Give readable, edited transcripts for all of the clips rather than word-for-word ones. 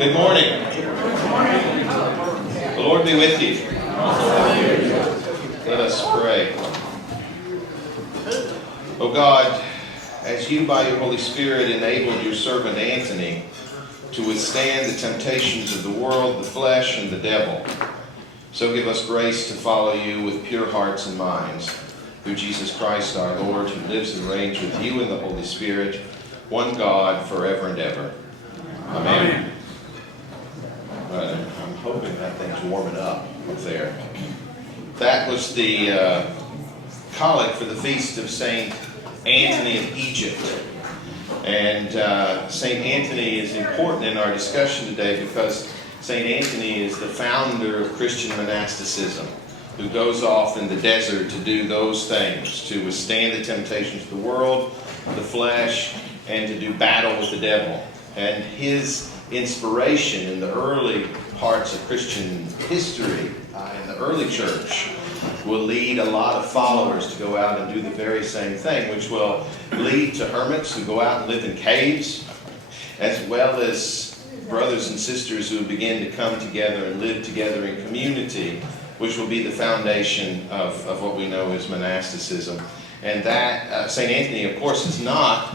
Good morning. The Lord be with you. Let us pray. Oh God, as you by your Holy Spirit enabled your servant Anthony to withstand the temptations of the world, the flesh, and the devil, so give us grace to follow you with pure hearts and minds. Through Jesus Christ our Lord, who lives and reigns with you in the Holy Spirit, one God, forever and ever. Amen. I'm hoping that thing's warming up there. That was the collect for the feast of St. Anthony of Egypt. And St. Anthony is important in our discussion today because St. Anthony is the founder of Christian monasticism, who goes off in the desert to do those things, to withstand the temptations of the world, the flesh, and to do battle with the devil. And his inspiration in the early parts of Christian history, in the early church, will lead a lot of followers to go out and do the very same thing, which will lead to hermits who go out and live in caves, as well as brothers and sisters who begin to come together and live together in community, which will be the foundation of what we know as monasticism. And that, St. Anthony, of course, is not...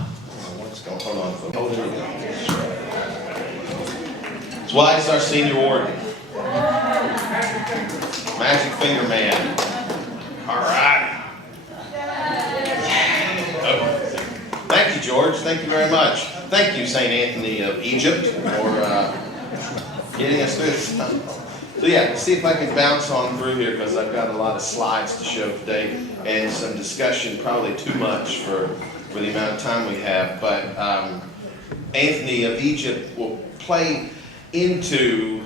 Hold on, folks. Oh, there we go. That's why he's our senior warden. Magic Finger Man. All right. Okay. Thank you, George. Thank you very much. Thank you, St. Anthony of Egypt, for getting us through this stuff. So yeah, let's see if I can bounce on through here because I've got a lot of slides to show today and some discussion, probably too much for the amount of time we have. But Anthony of Egypt will play into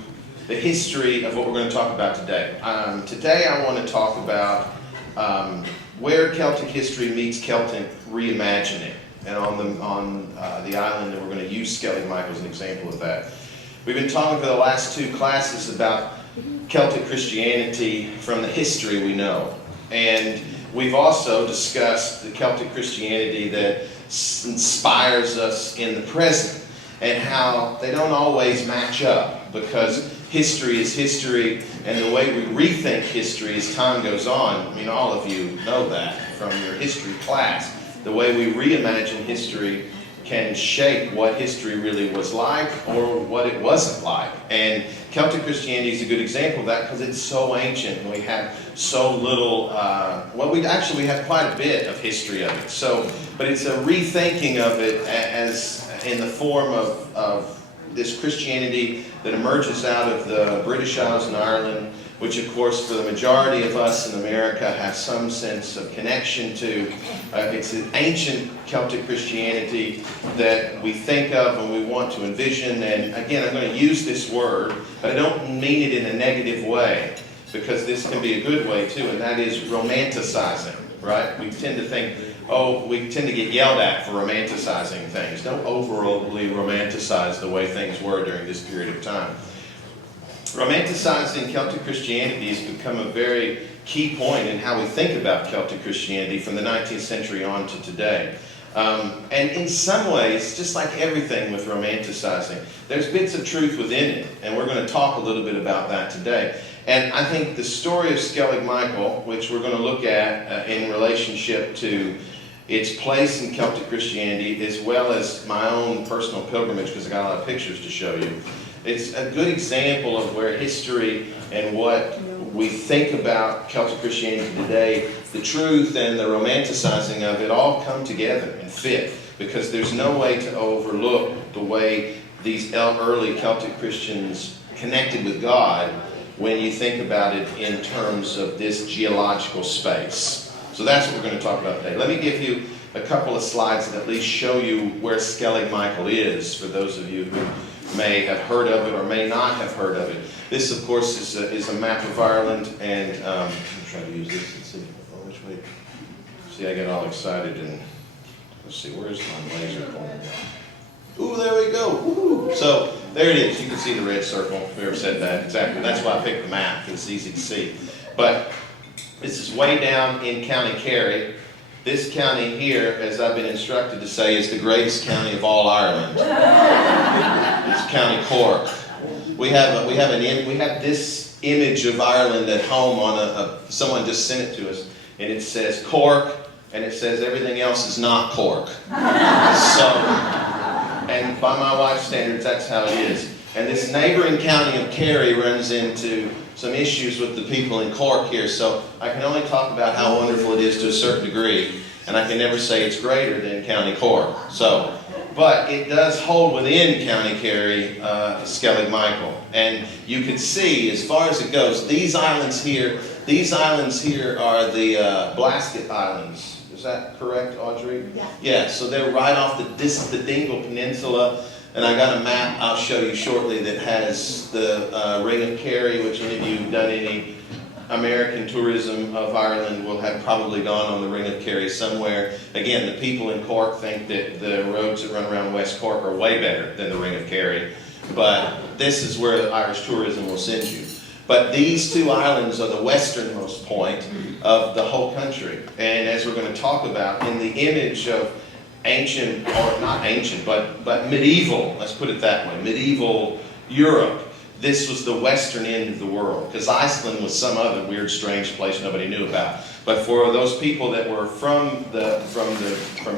the history of what we're going to talk about today. Today I want to talk about where Celtic history meets Celtic reimagining, and on the island, and we're going to use Skellig Michael as an example of that. We've been talking for the last two classes about Celtic Christianity from the history we know, and we've also discussed the Celtic Christianity that inspires us in the present, and how they don't always match up, because history is history, and the way we rethink history as time goes on, I mean, all of you know that from your history class. The way we reimagine history can shape what history really was like or what it wasn't like. And Celtic Christianity is a good example of that because it's so ancient and we have so little, we have quite a bit of history of it. But it's a rethinking of it as in the form of this Christianity that emerges out of the British Isles and Ireland, which of course for the majority of us in America have some sense of connection to. It's an ancient Celtic Christianity that we think of and we want to envision. And again, I'm going to use this word, but I don't mean it in a negative way, because this can be a good way too, and that is romanticizing, right? We tend to think, we tend to get yelled at for romanticizing things. Don't overly romanticize the way things were during this period of time. Romanticizing Celtic Christianity has become a very key point in how we think about Celtic Christianity from the 19th century on to today. And in some ways, just like everything with romanticizing, there's bits of truth within it, and we're going to talk a little bit about that today. And I think the story of Skellig Michael, which we're going to look at in relationship to its place in Celtic Christianity, as well as my own personal pilgrimage, because I got a lot of pictures to show you. It's a good example of where history and what we think about Celtic Christianity today, the truth and the romanticizing of it all come together and fit, because there's no way to overlook the way these early Celtic Christians connected with God when you think about it in terms of this geological space. So that's what we're going to talk about today. Let me give you a couple of slides that at least show you where Skellig Michael is, for those of you who may have heard of it or may not have heard of it. This, of course, is a map of Ireland, and I'm trying to use this and see which way. See, I get all excited, and let's see, where's my laser pointer? Ooh, there we go. Woo-hoo. So there it is. You can see the red circle. Whoever said that, exactly. That's why I picked the map. It's easy to see. But this is way down in County Kerry. This county here, as I've been instructed to say, is the greatest county of all Ireland. It's County Cork. We have this image of Ireland at home on someone just sent it to us, and it says Cork, and it says everything else is not Cork. So, and by my wife's standards, that's how it is. And this neighboring county of Kerry runs into some issues with the people in Cork here, so I can only talk about how wonderful it is to a certain degree, and I can never say it's greater than County Cork. So, but it does hold within County Kerry, Skellig Michael. And you can see, as far as it goes, these islands here are the Blasket Islands. Is that correct, Audrey? Yeah. Yeah, so they're right off this is the Dingle Peninsula, and I got a map I'll show you shortly that has the Ring of Kerry, which any of you who've done any American tourism of Ireland will have probably gone on the Ring of Kerry somewhere. Again, the people in Cork think that the roads that run around West Cork are way better than the Ring of Kerry, but this is where Irish tourism will send you. But these two islands are the westernmost point of the whole country. And as we're going to talk about, in the image of ancient, or not ancient, but medieval, let's put it that way, medieval Europe, this was the western end of the world, because Iceland was some other weird, strange place nobody knew about. But for those people that were from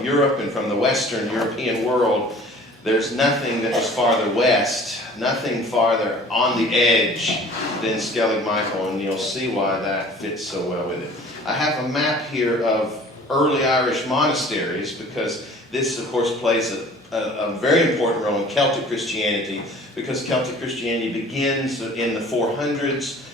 Europe and from the Western European world, there's nothing that was farther west, nothing farther on the edge than Skellig Michael, and you'll see why that fits so well with it. I have a map here of early Irish monasteries, because this, of course, plays a very important role in Celtic Christianity, because Celtic Christianity begins in the 400s.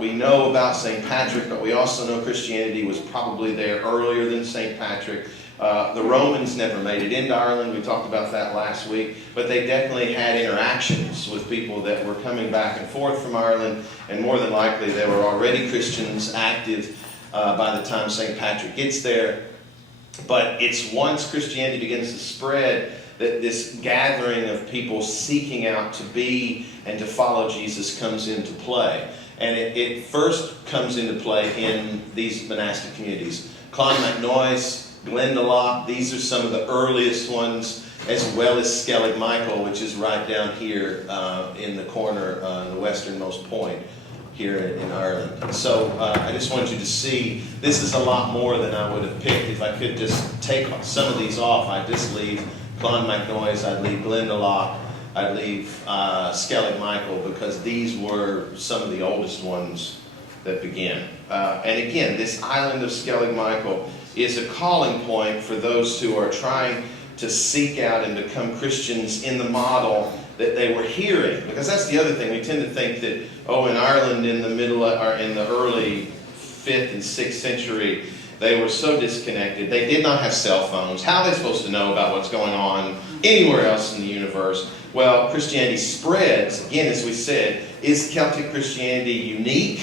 We know about St. Patrick, but we also know Christianity was probably there earlier than St. Patrick. The Romans never made it into Ireland. We talked about that last week. But they definitely had interactions with people that were coming back and forth from Ireland, and more than likely they were already Christians active by the time St. Patrick gets there. But it's once Christianity begins to spread that this gathering of people seeking out to be and to follow Jesus comes into play. And it first comes into play in these monastic communities. Clonmacnoise, Glendalough, these are some of the earliest ones, as well as Skellig Michael, which is right down here in the corner, the westernmost point here in Ireland. So I just want you to see, this is a lot more than I would have picked. If I could just take some of these off, I'd just leave Clonmacnoise, I'd leave Glendalough, I'd leave Skellig Michael, because these were some of the oldest ones that begin. And again, this island of Skellig Michael is a calling point for those who are trying to seek out and become Christians in the model that they were hearing. Because that's the other thing. We tend to think that, in Ireland in the early 5th and 6th century, they were so disconnected. They did not have cell phones. How are they supposed to know about what's going on anywhere else in the universe? Well, Christianity spreads. Again, as we said, is Celtic Christianity unique?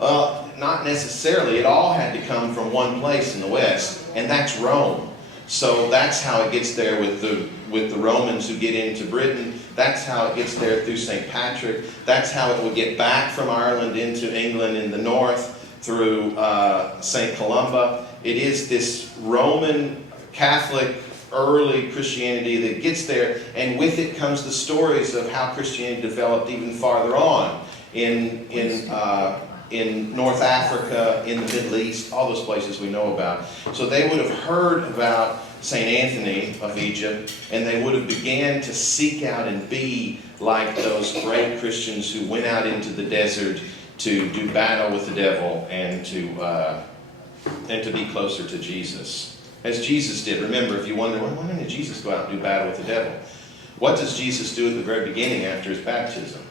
Not necessarily. It all had to come from one place in the West, and that's Rome. So that's how it gets there with the Romans who get into Britain. That's how it gets there through St. Patrick. That's how it would get back from Ireland into England in the north through St. Columba. It is this Roman Catholic early Christianity that gets there, and with it comes the stories of how Christianity developed even farther on in North Africa, in the Middle East, all those places we know about. So they would have heard about St. Anthony of Egypt, and they would have began to seek out and be like those great Christians who went out into the desert to do battle with the devil and to be closer to Jesus. As Jesus did. Remember, if you wonder, why didn't Jesus go out and do battle with the devil? What does Jesus do at the very beginning after his baptism?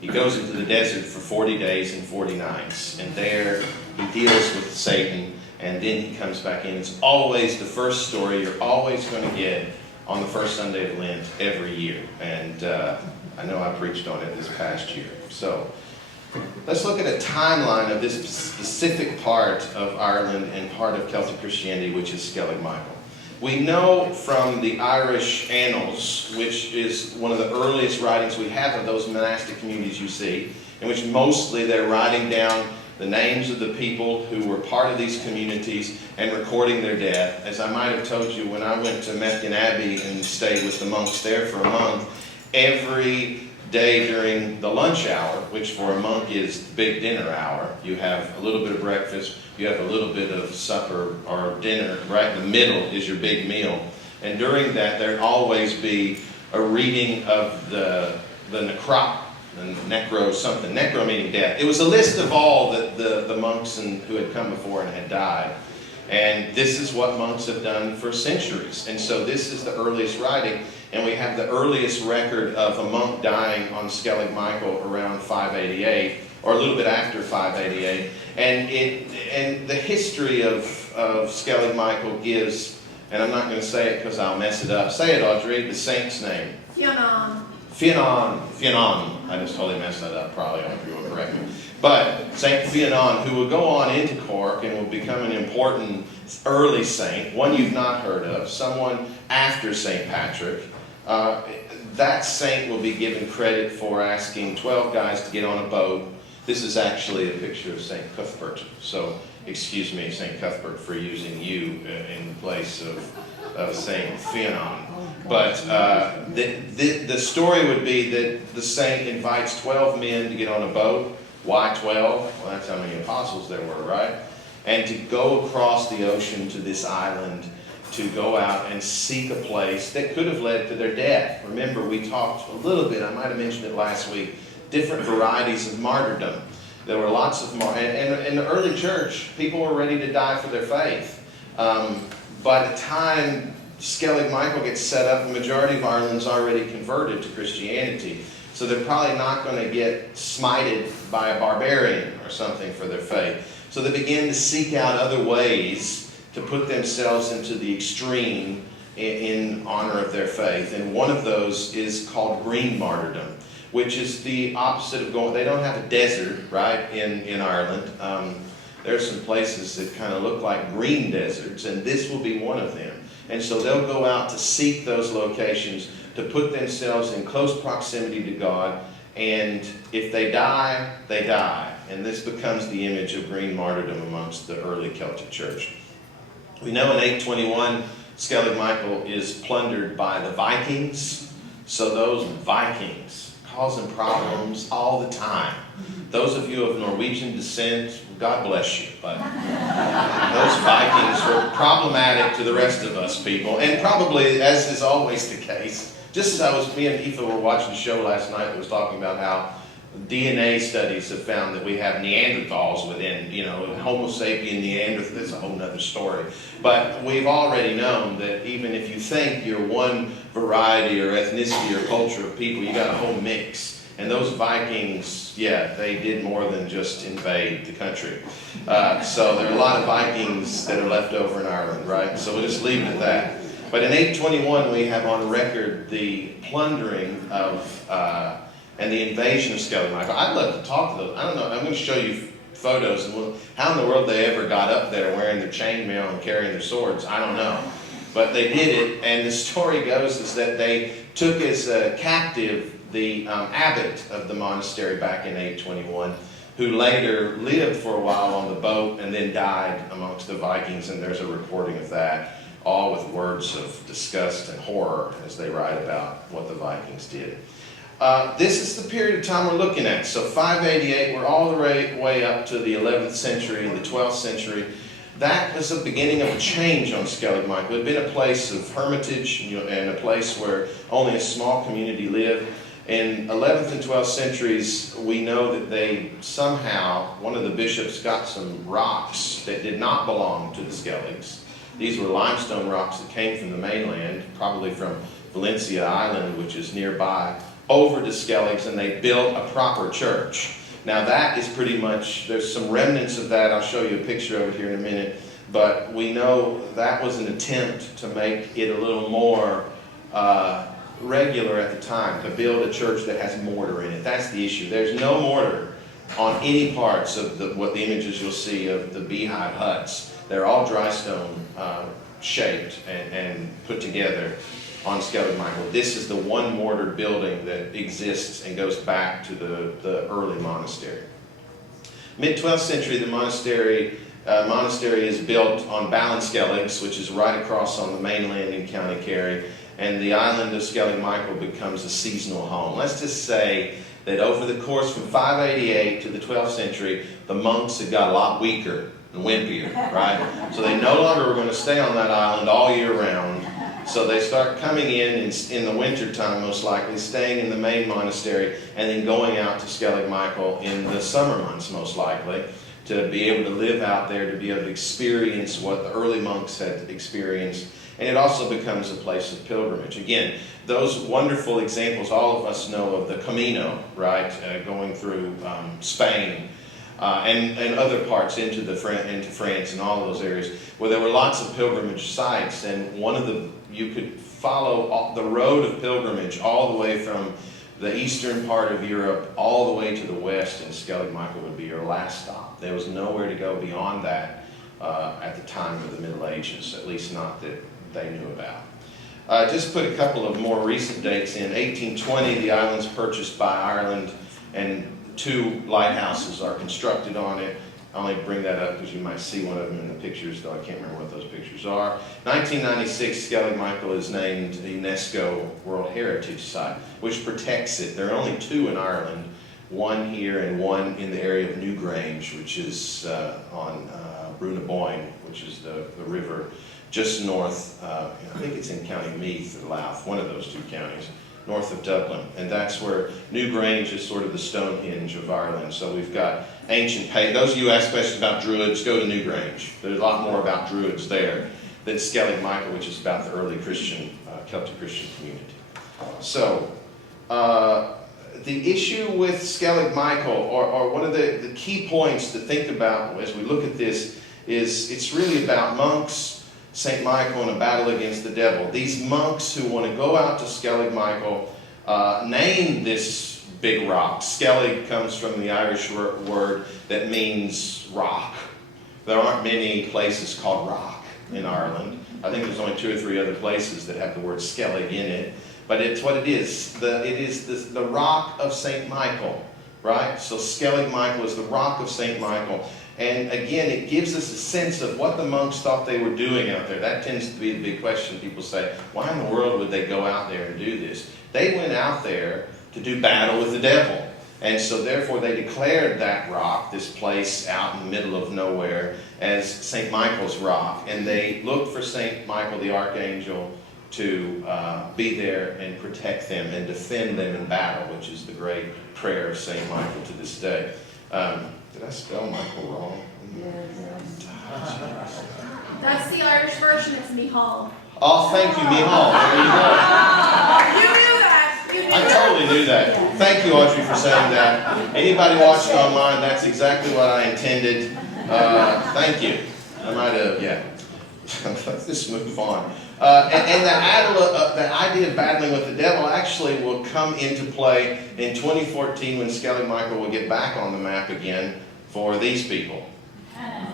He goes into the desert for 40 days and 40 nights. And there he deals with Satan, and then he comes back in. It's always the first story you're always going to get on the first Sunday of Lent every year. And I know I preached on it this past year. So let's look at a timeline of this specific part of Ireland and part of Celtic Christianity, which is Skellig Michael. We know from the Irish Annals, which is one of the earliest writings we have of those monastic communities you see, in which mostly they're writing down the names of the people who were part of these communities and recording their death. As I might have told you, when I went to Methven Abbey and stayed with the monks there for a month, every day during the lunch hour, which for a monk is the big dinner hour. You have a little bit of breakfast, you have a little bit of supper or dinner, right in the middle is your big meal. And during that, there'd always be a reading of the necro something, necro meaning death. It was a list of all the monks who had come before and had died. And this is what monks have done for centuries. And so this is the earliest writing. And we have the earliest record of a monk dying on Skellig Michael around 588, or a little bit after 588. And the history of Skellig Michael gives, and I'm not going to say it because I'll mess it up. Say it, Audrey, the saint's name. Fianan. I just totally messed that up, probably. I hope you will correct me. But Saint Fianan, who will go on into Cork and will become an important early saint, one you've not heard of, someone after St. Patrick. That saint will be given credit for asking 12 guys to get on a boat. This is actually a picture of St. Cuthbert. So, excuse me, St. Cuthbert, for using you in place of St. Fianan. But the story would be that the saint invites 12 men to get on a boat. Why 12? Well, that's how many apostles there were, right? And to go across the ocean to this island, to go out and seek a place that could have led to their death. Remember, we talked a little bit, I might have mentioned it last week, different varieties of martyrdom. There were lots of and in the early church, people were ready to die for their faith. By the time Skellig Michael gets set up, the majority of Ireland's already converted to Christianity. So they're probably not going to get smited by a barbarian or something for their faith. So they begin to seek out other ways to put themselves into the extreme in honor of their faith. And one of those is called green martyrdom, which is the opposite of going. They don't have a desert, right, in Ireland. There are some places that kind of look like green deserts, and this will be one of them. And so they'll go out to seek those locations, to put themselves in close proximity to God, and if they die, they die. And this becomes the image of green martyrdom amongst the early Celtic church. We know in 821, Skellig Michael is plundered by the Vikings. So those Vikings causing problems all the time. Those of you of Norwegian descent, God bless you, but those Vikings were problematic to the rest of us people, and probably, as is always the case, just as me and Aoife were watching a show last night that was talking about how DNA studies have found that we have Neanderthals within, Homo sapien Neanderthal, that's a whole nother story. But we've already known that even if you think you're one variety or ethnicity or culture of people, you got a whole mix. And those Vikings, yeah, they did more than just invade the country. So there are a lot of Vikings that are left over in Ireland, right? So we'll just leave it at that. But in 821, we have on record the plundering of and the invasion of Skellig Michael. I'd love to talk to those. I don't know. I'm going to show you photos. And how in the world they ever got up there wearing their chainmail and carrying their swords, I don't know. But they did it, and the story goes is that they took as a captive the abbot of the monastery back in 821, who later lived for a while on the boat and then died amongst the Vikings, and there's a recording of that, all with words of disgust and horror as they write about what the Vikings did. This is the period of time we're looking at. So 588, we're all the way up to the 11th century and the 12th century. That was the beginning of a change on Skellig Michael. It had been a place of hermitage and a place where only a small community lived. In 11th and 12th centuries, we know that they somehow, one of the bishops got some rocks that did not belong to the Skelligs. These were limestone rocks that came from the mainland, probably from Valencia Island, which is nearby, over to Skelligs, and they built a proper church. Now that is pretty much, there's some remnants of that. I'll show you a picture of it here in a minute. But we know that was an attempt to make it a little more regular at the time, to build a church that has mortar in it. That's the issue. There's no mortar on any parts of what the images you'll see of the beehive huts. They're all dry stone shaped and put together on Skellig Michael. This is the one mortar building that exists and goes back to the early monastery. Mid-12th century, the monastery is built on Ballinskelligs, which is right across on the mainland in County Kerry. and the island of Skellig Michael becomes a seasonal home. Let's just say that over the course from 588 to the 12th century, the monks had got a lot weaker and wimpier, right? So they no longer were going to stay on that island all year round. So they start coming in the winter time, most likely, staying in the main monastery, and then going out to Skellig Michael in the summer months, most likely, to be able to live out there, to be able to experience what the early monks had experienced. And it also becomes a place of pilgrimage. Again, those wonderful examples, all of us know of the Camino, right, going through Spain, and other parts into France and all of those areas where there were lots of pilgrimage sites, and you could follow the road of pilgrimage all the way from the eastern part of Europe all the way to the west, and Skellig Michael would be your last stop. There was nowhere to go beyond that at the time of the Middle Ages, at least not that they knew about. Just put a couple of more recent dates in. 1820, the island's purchased by Ireland, and 2 lighthouses are constructed on it. I only bring that up because you might see one of them in the pictures, though I can't remember what those pictures are. 1996, Skellig Michael is named the UNESCO World Heritage Site, which protects it. There are only 2 in Ireland, one here and one in the area of Newgrange, which is on Brunaboyne, which is the river just north, I think it's in County Meath or Louth, one of those 2 counties, north of Dublin. And that's where Newgrange is sort of the Stonehenge of Ireland. So we've got ancient pagans. Those of you who ask questions about Druids, go to Newgrange. There's a lot more about Druids there than Skellig Michael, which is about the early Christian, Celtic Christian community. So, the issue with Skellig Michael, or one of the key points to think about as we look at this, is it's really about monks, St. Michael, and a battle against the devil. These monks who want to go out to Skellig Michael name this big rock. Skellig comes from the Irish word that means rock. There aren't many places called rock in Ireland. I think there's only 2 or 3 other places that have the word Skellig in it. But it's what it is. It is the rock of St. Michael, right? So Skellig Michael is the rock of St. Michael. And again, it gives us a sense of what the monks thought they were doing out there. That tends to be the big question. People say, why in the world would they go out there and do this? They went out there to do battle with the devil. And so therefore they declared that rock, this place out in the middle of nowhere, as St. Michael's rock. And they looked for St. Michael the Archangel to be there and protect them and defend them in battle, which is the great prayer of St. Michael to this day. Did I spell Michael wrong? That's the Irish version, it's Mihal. Oh, thank you, Mihal. There you go. You knew that. You knew I totally knew that. Thank you, Audrey, for saying that. Anybody watching online, that's exactly what I intended. Thank you. I might have, yeah. Let's just move on. And the idea of battling with the devil actually will come into play in 2014 when Skellig Michael will get back on the map again for these people.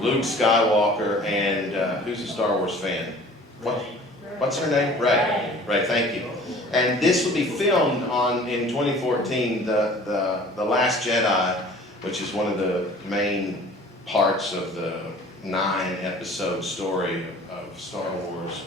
Luke Skywalker and who's a Star Wars fan? What's her name? Ray. Ray, thank you. And this will be filmed in 2014, the Last Jedi, which is one of the main parts of the 9-episode story of Star Wars.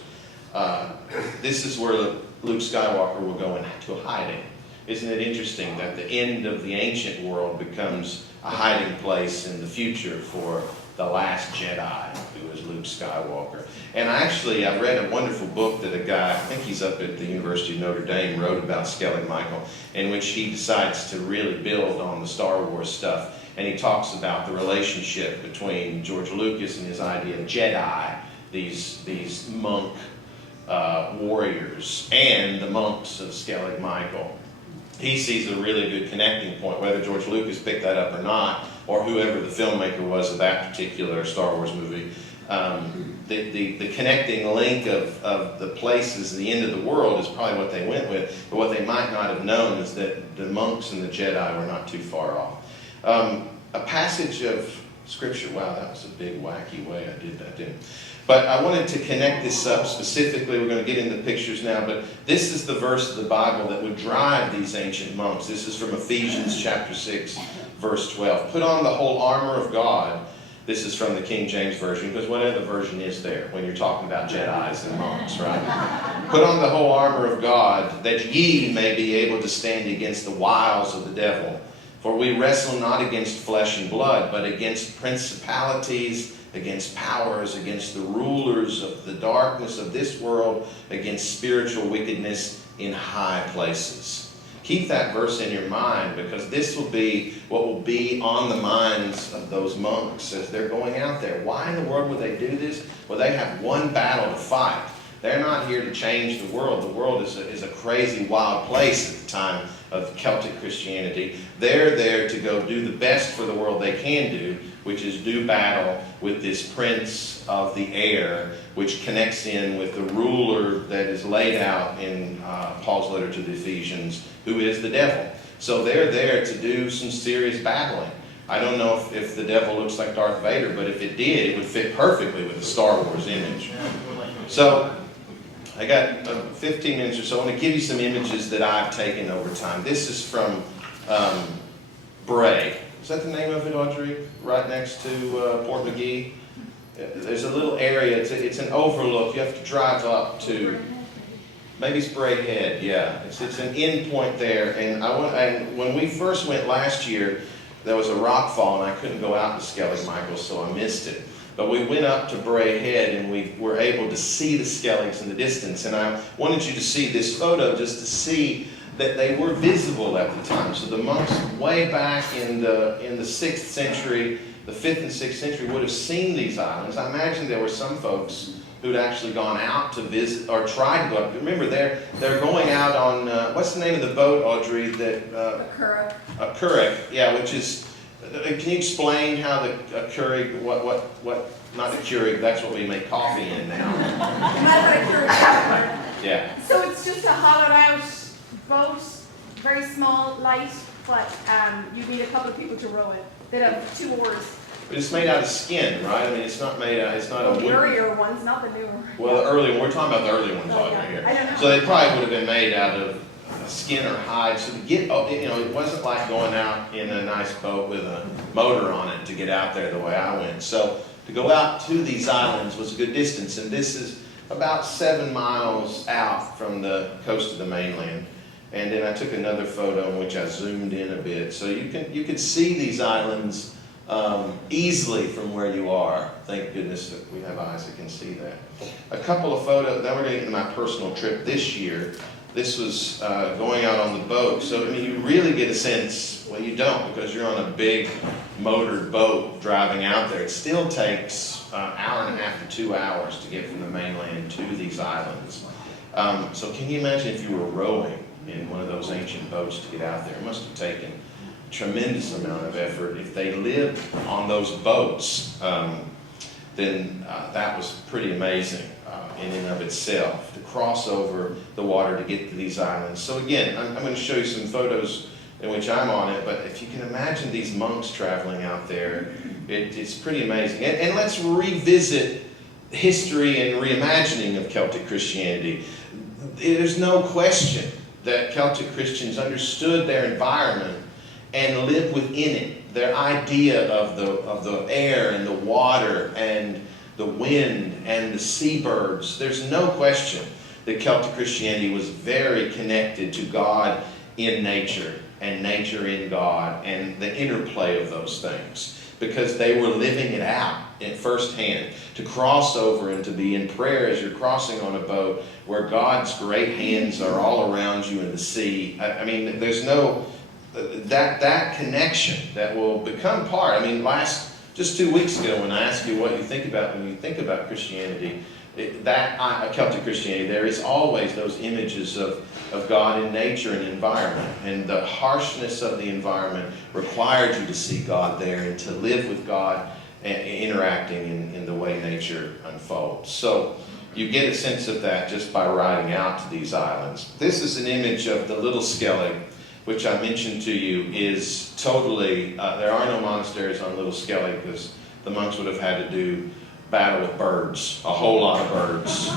This is where Luke Skywalker will go into hiding. Isn't it interesting that the end of the ancient world becomes a hiding place in the future for the last Jedi, who is Luke Skywalker? And I've read a wonderful book that a guy, I think he's up at the University of Notre Dame, wrote about Skellig Michael, in which he decides to really build on the Star Wars stuff. And he talks about the relationship between George Lucas and his idea of Jedi, these monk warriors, and the monks of Skellig Michael. He sees a really good connecting point, whether George Lucas picked that up or not, or whoever the filmmaker was of that particular Star Wars movie. The connecting link of the places, the end of the world, is probably what they went with. But what they might not have known is that the monks and the Jedi were not too far off. A passage of Scripture, wow, that was a big wacky way I did that, didn't I? But I wanted to connect this up specifically. We're going to get into the pictures now, but this is the verse of the Bible that would drive these ancient monks. This is from Ephesians chapter 6, verse 12. Put on the whole armor of God, This is from the King James Version, because what other version is there when you're talking about Jedis and monks, right? Put on the whole armor of God, that ye may be able to stand against the wiles of the devil. For we wrestle not against flesh and blood, but against principalities, against powers, against the rulers of the darkness of this world, against spiritual wickedness in high places. Keep that verse in your mind, because this will be what will be on the minds of those monks as they're going out there. Why in the world would they do this? Well, they have one battle to fight. They're not here to change the world. The world is a crazy, wild place at the time of Celtic Christianity. They're there to go do the best for the world they can do, which is do battle with this prince of the air, which connects in with the ruler that is laid out in Paul's letter to the Ephesians, who is the devil. So they're there to do some serious battling. I don't know if the devil looks like Darth Vader, but if it did, it would fit perfectly with the Star Wars image. So I got 15 minutes or so. I want to give you some images that I've taken over time. This is from Bray. Is that the name of it, Audrey? Right next to Port McGee? There's a little area. It's an overlook. You have to drive up to, maybe it's Bray Head. Yeah, it's an end point there. And when we first went last year, there was a rock fall, and I couldn't go out to Skellig Michaels, so I missed it. But we went up to Bray Head, and we were able to see the Skelligs in the distance. And I wanted you to see this photo just to see that they were visible at the time. So the monks way back in the 6th century, the 5th and 6th century, would have seen these islands. I imagine there were some folks who'd actually gone out to visit or tried to go up. Remember, they're going out on, what's the name of the boat, Audrey? A curragh. A curragh, yeah, which is, can you explain how the curragh, what, not the Keurig, that's what we make coffee in now. Yeah. So it's just a hollowed out boat, very small, light, but you need a couple of people to row it. They have 2 oars. But it's made out of skin, right? I mean, it's not made out, it's not a wood. The earlier ones, not the newer. Well, the early one, we're talking about the early ones out here. I don't know. So they probably would have been made out of skin or hide. So to get, it wasn't like going out in a nice boat with a motor on it to get out there the way I went. So to go out to these islands was a good distance, and this is about 7 miles out from the coast of the mainland. And then I took another photo in which I zoomed in a bit, so you can see these islands easily from where you are. Thank goodness that we have eyes that can see that. A couple of photos. Now we're going to get to my personal trip this year. This was going out on the boat. So I mean, you really get a sense. Well, you don't, because you're on a big motored boat driving out there. It still takes an hour and a half to 2 hours to get from the mainland to these islands. So can you imagine if you were rowing in one of those ancient boats to get out there? It must have taken a tremendous amount of effort. If they lived on those boats, then that was pretty amazing in and of itself, to cross over the water to get to these islands. So again, I'm going to show you some photos in which I'm on it, but if you can imagine these monks traveling out there, it's pretty amazing. And let's revisit history and reimagining of Celtic Christianity. There's no question that Celtic Christians understood their environment and lived within it. Their idea of the air and the water and the wind and the seabirds. There's no question that Celtic Christianity was very connected to God in nature and nature in God and the interplay of those things, because they were living it out in firsthand. To cross over and to be in prayer as you're crossing on a boat where God's great hands are all around you in the sea. I mean, there's no, that connection that will become part. I mean, just 2 weeks ago when I asked you what you think about when you think about Christianity, Celtic Christianity, there is always those images of God in nature and environment. And the harshness of the environment required you to see God there and to live with God and interacting in the way nature unfolds. So you get a sense of that just by riding out to these islands. This is an image of the little Skellig, which I mentioned to you is totally, there are no monasteries on Little Skellig because the monks would have had to do battle with birds, a whole lot of birds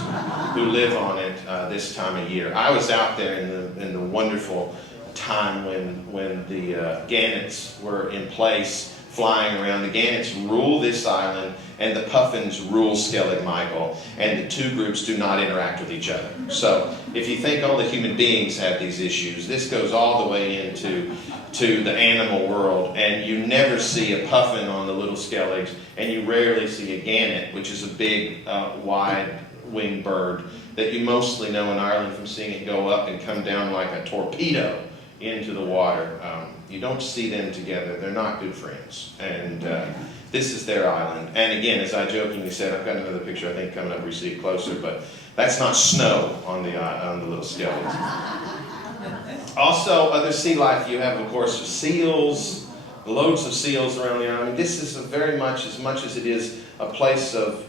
who live on it this time of year. I was out there in the wonderful time when the gannets were in place flying around. The gannets rule this island, and the puffins rule Skellig Michael, and the two groups do not interact with each other. So if you think only human beings have these issues, this goes all the way into the animal world, and you never see a puffin on the little Skelligs, and you rarely see a gannet, which is a big, wide-winged bird that you mostly know in Ireland from seeing it go up and come down like a torpedo into the water. You don't see them together. They're not good friends. And this is their island. And again, as I jokingly said, I've got another picture I think coming up where you see it closer, but that's not snow on the little Skelligs. Also, other sea life, you have, of course, seals, loads of seals around the island. This is very much as it is a place of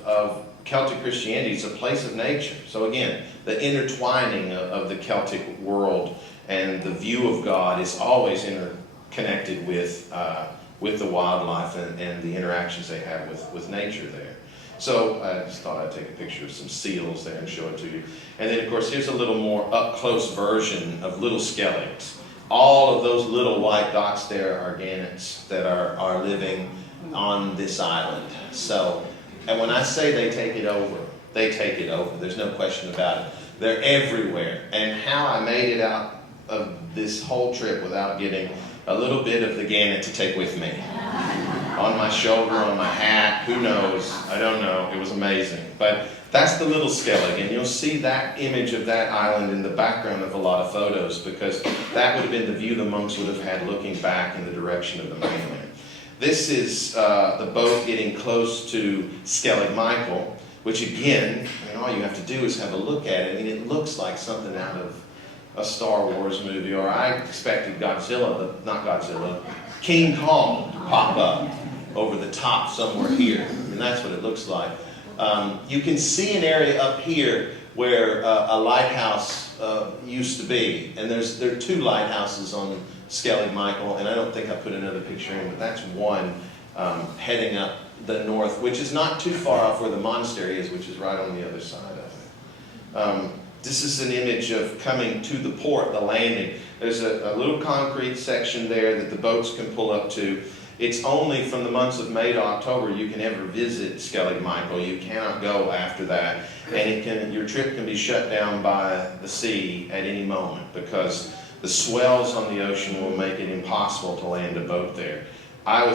Celtic Christianity, it's a place of nature. So again, the intertwining of the Celtic world and the view of God is always interconnected with the wildlife and the interactions they have with nature there. So I just thought I'd take a picture of some seals there and show it to you. And then, of course, here's a little more up-close version of little Skelligs. All of those little white dots there are gannets that are living on this island. So, and when I say they take it over, they take it over. There's no question about it. They're everywhere. And how I made it out of this whole trip without getting a little bit of the gannet to take with me. On my shoulder, on my hat, who knows? I don't know. It was amazing. But that's the little Skellig, and you'll see that image of that island in the background of a lot of photos, because that would have been the view the monks would have had looking back in the direction of the mainland. This is the boat getting close to Skellig Michael, which again, all you have to do is have a look at it. I mean, it looks like something out of a Star Wars movie, or I expected Godzilla, but not Godzilla, King Kong to pop up over the top somewhere here, and that's what it looks like. You can see an area up here where a lighthouse used to be, and there are two lighthouses on Skellig Michael, and I don't think I put another picture in, but that's one heading up the north, which is not too far off where the monastery is, which is right on the other side of it. This is an image of coming to the port, the landing. There's a little concrete section there that the boats can pull up to. It's only from the months of May to October you can ever visit Skellig Michael. You cannot go after that. And your trip can be shut down by the sea at any moment, because the swells on the ocean will make it impossible to land a boat there. I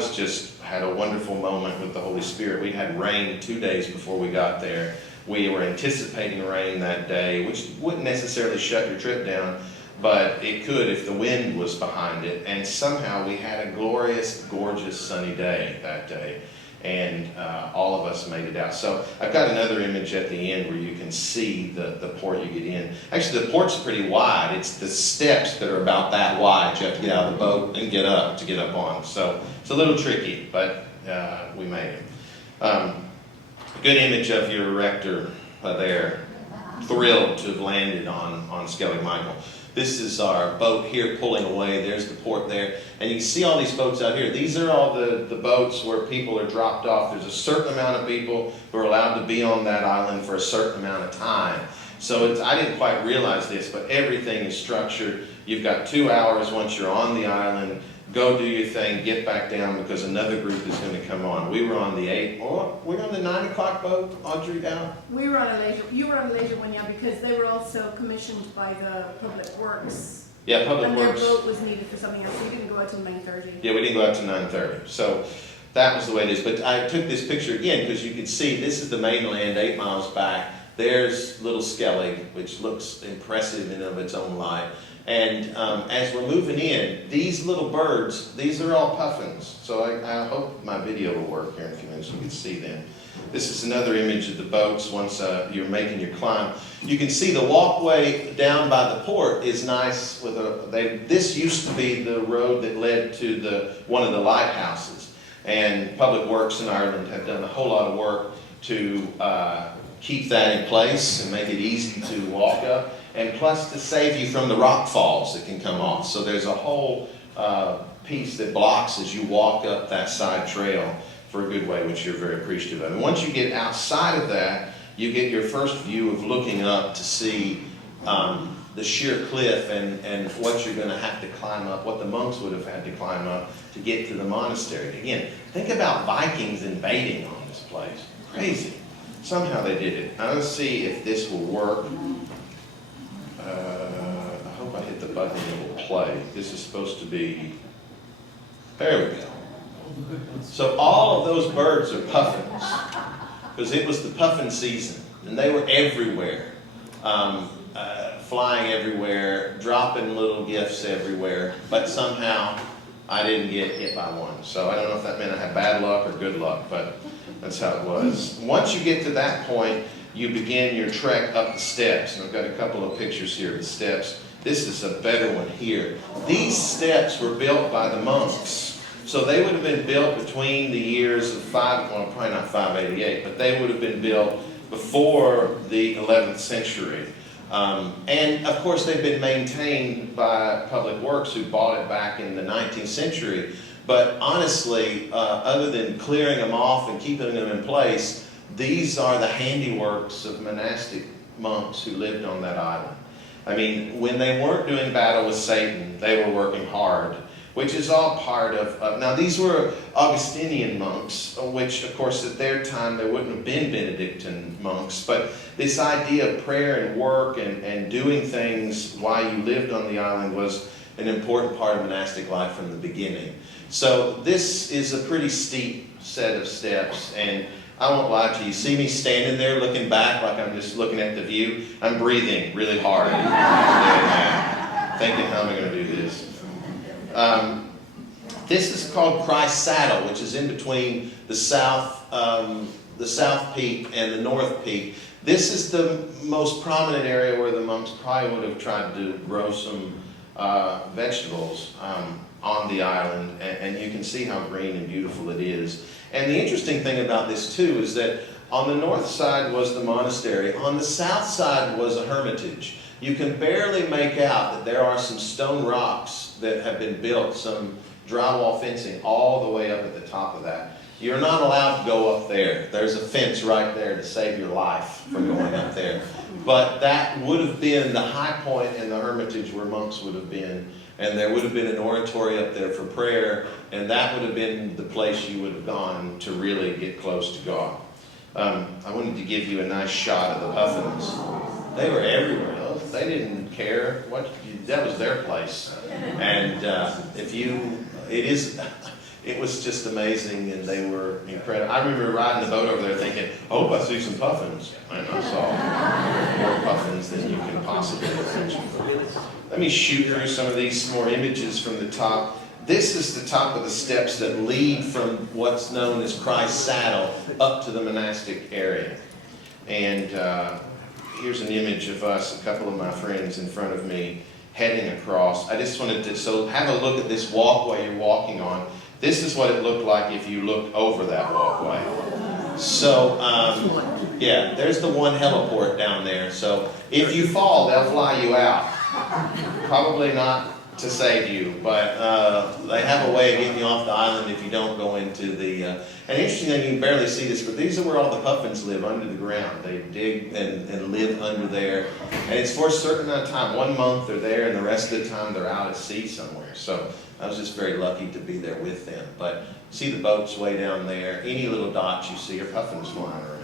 had a wonderful moment with the Holy Spirit. We'd had rain 2 days before we got there. We were anticipating rain that day, which wouldn't necessarily shut your trip down, but it could if the wind was behind it. And somehow we had a glorious, gorgeous, sunny day that day. And all of us made it out. So I've got another image at the end where you can see the port you get in. Actually, the port's pretty wide. It's the steps that are about that wide. You have to get out of the boat and get up to get up on. So it's a little tricky, but we made it. Good image of your rector there, thrilled to have landed on Skellig Michael. This is our boat here pulling away. There's the port there. And you can see all these boats out here. These are all the boats where people are dropped off. There's a certain amount of people who are allowed to be on that island for a certain amount of time. So I didn't quite realize this, but everything is structured. You've got 2 hours once you're on the island. Go do your thing, get back down, because another group is going to come on. We were on the 9 o'clock boat, Audrey, down? We were on a later, you were on a later one, yeah, because they were also commissioned by the Public Works. Yeah, Public Works. And their boat was needed for something else, so we didn't go out till 9:30. Yeah, we didn't go out till 9:30. So that was the way it is. But I took this picture again because you can see this is the mainland 8 miles back. There's little Skellig, which looks impressive in of its own light. And as we're moving in, these little birds, these are all puffins. So I hope my video will work here in a few minutes so you can see them. This is another image of the boats once you're making your climb. You can see the walkway down by the port is nice. This used to be the road that led to one of the lighthouses. And Public Works in Ireland have done a whole lot of work to keep that in place and make it easy to walk up. And plus to save you from the rock falls that can come off. So there's a whole piece that blocks as you walk up that side trail for a good way, which you're very appreciative of. And once you get outside of that, you get your first view of looking up to see the sheer cliff and what you're going to have to climb up, what the monks would have had to climb up to get to the monastery. Again, think about Vikings invading on this place. Crazy. Somehow they did it. Now let's see if this will work. I hope I hit the button and it will play. This is supposed to be... There we go. So all of those birds are puffins, because it was the puffin season, and they were everywhere, flying everywhere, dropping little gifts everywhere, but somehow I didn't get hit by one. So I don't know if that meant I had bad luck or good luck, but that's how it was. Once you get to that point, you begin your trek up the steps, and I've got a couple of pictures here of the steps. This is a better one here. These steps were built by the monks. So they would have been built between the years of probably not 588, but they would have been built before the 11th century. And of course they've been maintained by Public Works, who bought it back in the 19th century. But honestly, other than clearing them off and keeping them in place, these are the handiworks of monastic monks who lived on that island. I mean, when they weren't doing battle with Satan, they were working hard, which is all part of now these were Augustinian monks, which of course at their time there wouldn't have been Benedictine monks, but this idea of prayer and work and doing things while you lived on the island was an important part of monastic life from the beginning. So this is a pretty steep set of steps, and I won't lie to you, see me standing there looking back like I'm just looking at the view, I'm breathing really hard, thinking how am I going to do this? This is called Christ's Saddle, which is in between the south peak and the north peak. This is the most prominent area where the monks probably would have tried to grow some vegetables on the island, and you can see how green and beautiful it is. And the interesting thing about this too is that on the north side was the monastery, on the south side was a hermitage. You can barely make out that there are some stone rocks that have been built, some drywall fencing all the way up at the top of that. You're not allowed to go up there. There's a fence right there to save your life from going up there. But that would have been the high point in the hermitage where monks would have been, and there would have been an oratory up there for prayer, and that would have been the place you would have gone to really get close to God. I wanted to give you a nice shot of the puffins. They were everywhere. They didn't care. That was their place. And it was just amazing, and they were incredible. I remember riding the boat over there thinking, I hope I see some puffins. And I saw more puffins than you can possibly imagine. Let me shoot through some of these more images from the top. This is the top of the steps that lead from what's known as Christ's Saddle up to the monastic area. And here's an image of us, a couple of my friends in front of me, heading across. I just wanted to have a look at this walkway you're walking on. This is what it looked like if you looked over that walkway. So, yeah, there's the one heliport down there. So if you fall, they'll fly you out. Probably not to save you, but they have a way of getting you off the island if you don't go into the... and interesting thing, you can barely see this, but these are where all the puffins live, under the ground. They dig and live under there. And it's for a certain amount of time. 1 month they're there, and the rest of the time they're out at sea somewhere. So I was just very lucky to be there with them. But see the boats way down there. Any little dots you see are puffins flying around.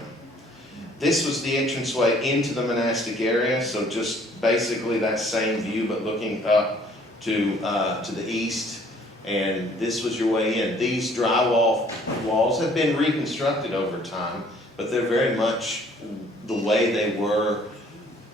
This was the entranceway into the monastic area, so just basically that same view, but looking up to the east, and this was your way in. These drywall walls have been reconstructed over time, but they're very much the way they were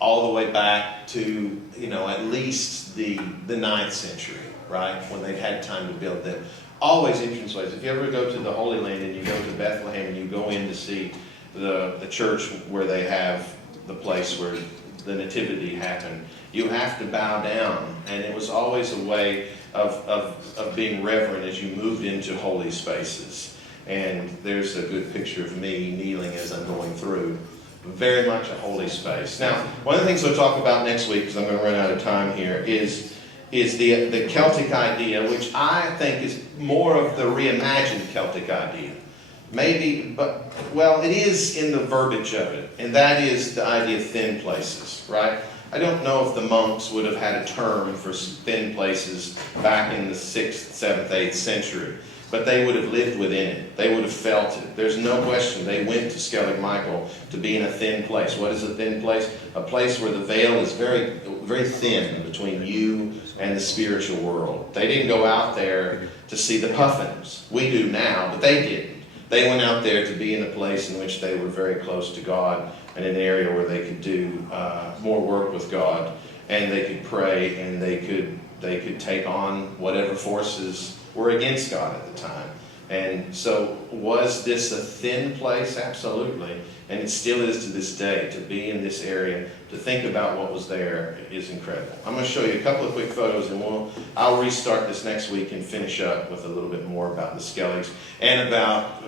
all the way back to, at least the 9th century, right, when they'd had time to build them. Always entranceways. If you ever go to the Holy Land and you go to Bethlehem and you go in to see the church where they have the place where the nativity happened, you have to bow down, and it was always a way of being reverent as you moved into holy spaces. And there's a good picture of me kneeling as I'm going through. Very much a holy space. Now, one of the things we'll talk about next week, because I'm going to run out of time here, is the Celtic idea, which I think is more of the reimagined Celtic idea. Maybe, it is in the verbiage of it, and that is the idea of thin places, right? I don't know if the monks would have had a term for thin places back in the 6th, 7th, 8th century, but they would have lived within it. They would have felt it. There's no question they went to Skellig Michael to be in a thin place. What is a thin place? A place where the veil is very, very thin between you and the spiritual world. They didn't go out there to see the puffins. We do now, but they didn't. They went out there to be in a place in which they were very close to God, and an area where they could do more work with God, and they could pray, and they could take on whatever forces were against God at the time. And so, was this a thin place? Absolutely. And it still is to this day. To be in this area, to think about what was there is incredible. I'm going to show you a couple of quick photos, and I'll restart this next week and finish up with a little bit more about the Skelligs and about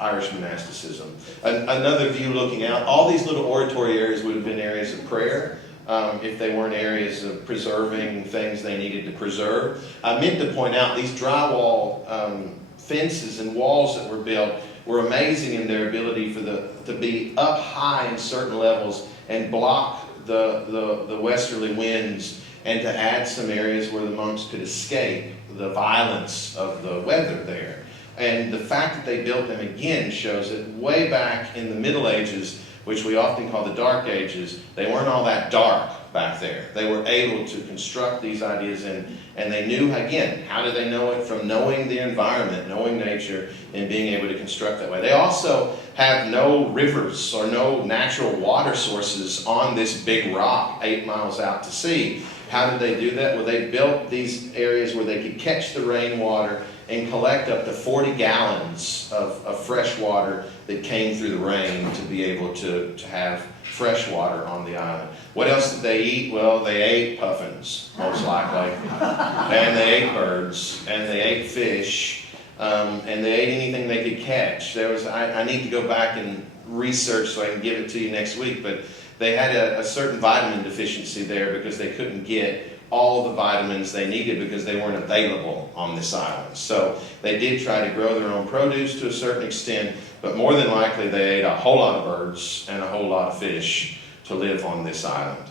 Irish monasticism. Another view looking out, all these little oratory areas would have been areas of prayer. If they weren't areas of preserving things they needed to preserve. I meant to point out these drywall fences and walls that were built were amazing in their ability to be up high in certain levels and block the westerly winds, and to add some areas where the monks could escape the violence of the weather there. And the fact that they built them again shows that way back in the Middle Ages, which we often call the Dark Ages, they weren't all that dark back there. They were able to construct these ideas, and they knew, again, how did they know it? From knowing the environment, knowing nature, and being able to construct that way. They also have no rivers or no natural water sources on this big rock 8 miles out to sea. How did they do that? Well, they built these areas where they could catch the rainwater and collect up to 40 gallons of fresh water that came through the rain to be able to have fresh water on the island. What else did they eat? Well, they ate puffins, most likely. And they ate birds, and they ate fish, and they ate anything they could catch. I need to go back and research so I can give it to you next week, but they had a certain vitamin deficiency there because they couldn't get all the vitamins they needed because they weren't available on this island. So they did try to grow their own produce to a certain extent, but more than likely they ate a whole lot of birds and a whole lot of fish to live on this island.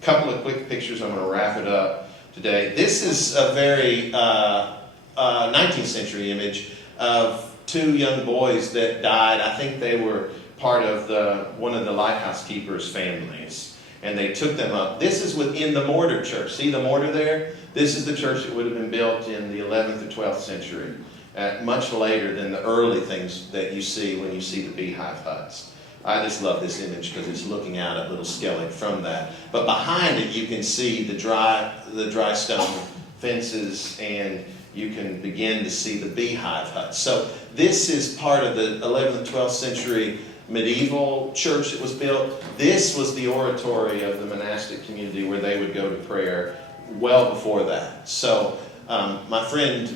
Couple of quick pictures, I'm going to wrap it up today. This is a very 19th century image of 2 young boys that died. I think they were part of one of the lighthouse keepers' families. And they took them up. This is within the mortar church. See the mortar there? This is the church that would have been built in the 11th or 12th century, much later than the early things that you see when you see the beehive huts. I just love this image because it's looking out at Little Skellig from that. But behind it, you can see the dry stone fences, and you can begin to see the beehive huts. So this is part of the 11th, 12th century medieval church that was built. This was the oratory of the monastic community where they would go to prayer well before that. So my friend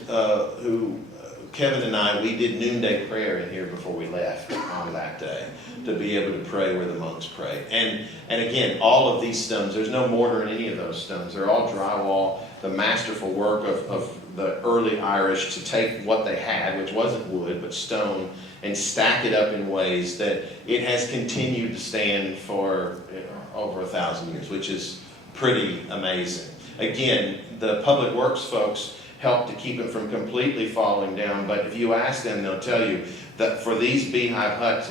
Kevin and I, we did noonday prayer in here before we left on that day to be able to pray where the monks prayed. And again, all of these stones, there's no mortar in any of those stones. They're all drywall, the masterful work of the early Irish to take what they had, which wasn't wood but stone, and stack it up in ways that it has continued to stand for over 1,000 years, which is pretty amazing. Again, the public works folks helped to keep it from completely falling down, but if you ask them, they'll tell you that for these beehive huts,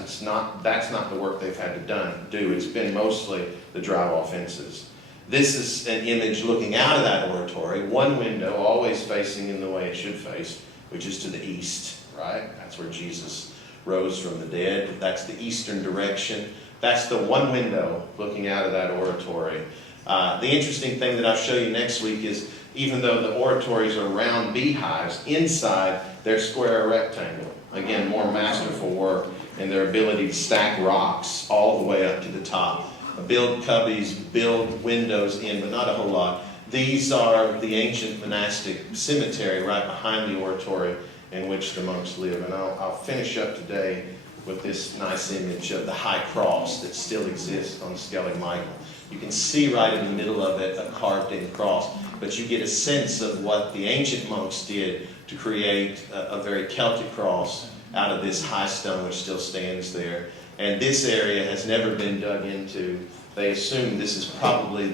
that's not the work they've had to do. It's been mostly the drywall fences. This is an image looking out of that oratory, one window always facing in the way it should face, which is to the east, right? That's where Jesus rose from the dead. That's the eastern direction. That's the one window looking out of that oratory. The interesting thing that I'll show you next week is even though the oratories are round beehives, inside they're square or rectangle. Again, more masterful work in their ability to stack rocks all the way up to the top. Build cubbies, build windows in, but not a whole lot. These are the ancient monastic cemetery right behind the oratory in which the monks live. And I'll finish up today with this nice image of the high cross that still exists on Skellig Michael. You can see right in the middle of it a carved-in cross, but you get a sense of what the ancient monks did to create a very Celtic cross out of this high stone which still stands there. And this area has never been dug into they assume this is probably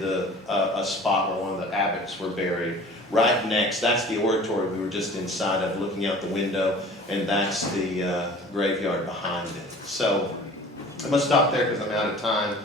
a spot where one of the abbots were buried. Right next, that's the oratory we were just inside of, looking out the window, and that's the graveyard behind it. So I'm going to stop there because I'm out of time.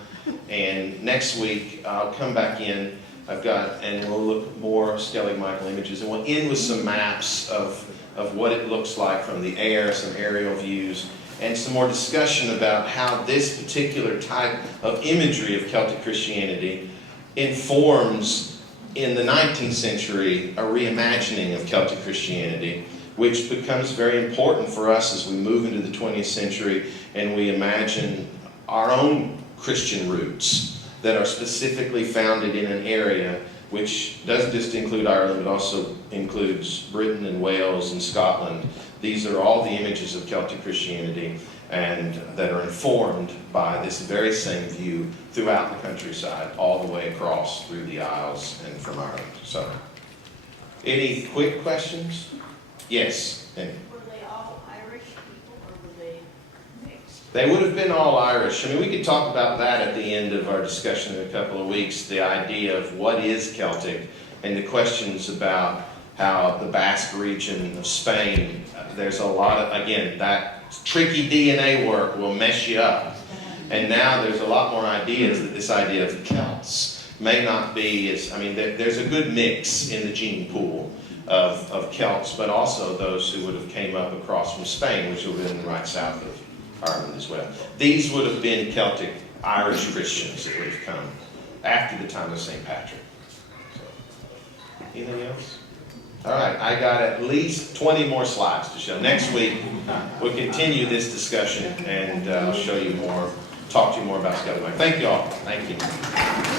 And next week, I'll come back in. And we'll look more Skellig Michael images, and we'll end with some maps of what it looks like from the air, some aerial views, and some more discussion about how this particular type of imagery of Celtic Christianity informs, in the 19th century, a reimagining of Celtic Christianity, which becomes very important for us as we move into the 20th century and we imagine our own Christian roots that are specifically founded in an area which doesn't just include Ireland, but also includes Britain and Wales and Scotland. These are all the images of Celtic Christianity and that are informed by this very same view throughout the countryside, all the way across through the Isles and from Ireland. So, any quick questions? Yes, Amy. Were they all Irish people or were they mixed? They would have been all Irish. I mean, we could talk about that at the end of our discussion in a couple of weeks, the idea of what is Celtic and the questions about how the Basque region of Spain, there's a lot of, again, that tricky DNA work will mess you up. And now there's a lot more ideas that this idea of Celts may not be as, I mean, there's a good mix in the gene pool of Celts, but also those who would have came up across from Spain, which would have been right south of Ireland as well. These would have been Celtic Irish Christians that would have come after the time of St. Patrick. So, anything else? All right, I got at least 20 more slides to show. Next week, we'll continue this discussion and I'll show you more, talk to you more about Skellig Michael. Thank you all. Thank you.